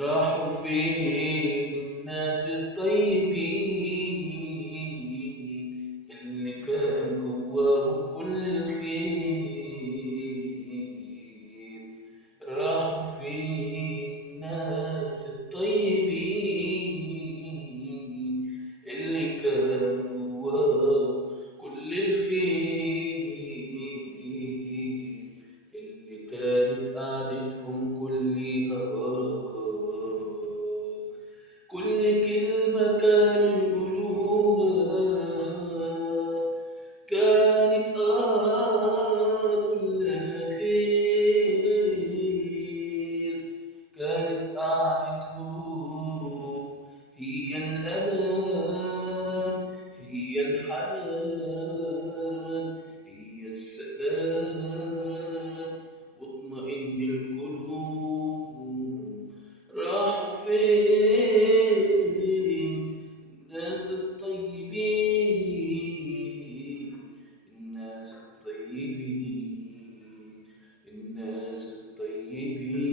راحوا فين الناس الطيبين اللي كان جواهم كل الخير؟ راحوا فين الناس الطيبين اللي كان جواهم كل الخير؟ اللي كانت قعدتهم كلها بركة، كل كلمة كانوا يقولوها كانت كلها خير. كانت قعدتهم هي الأمان، هي الحنان، هي السلام واطمئن القلوب. راحوا فين الناس الطيبين؟ الناس الطيبين، الناس الطيبين.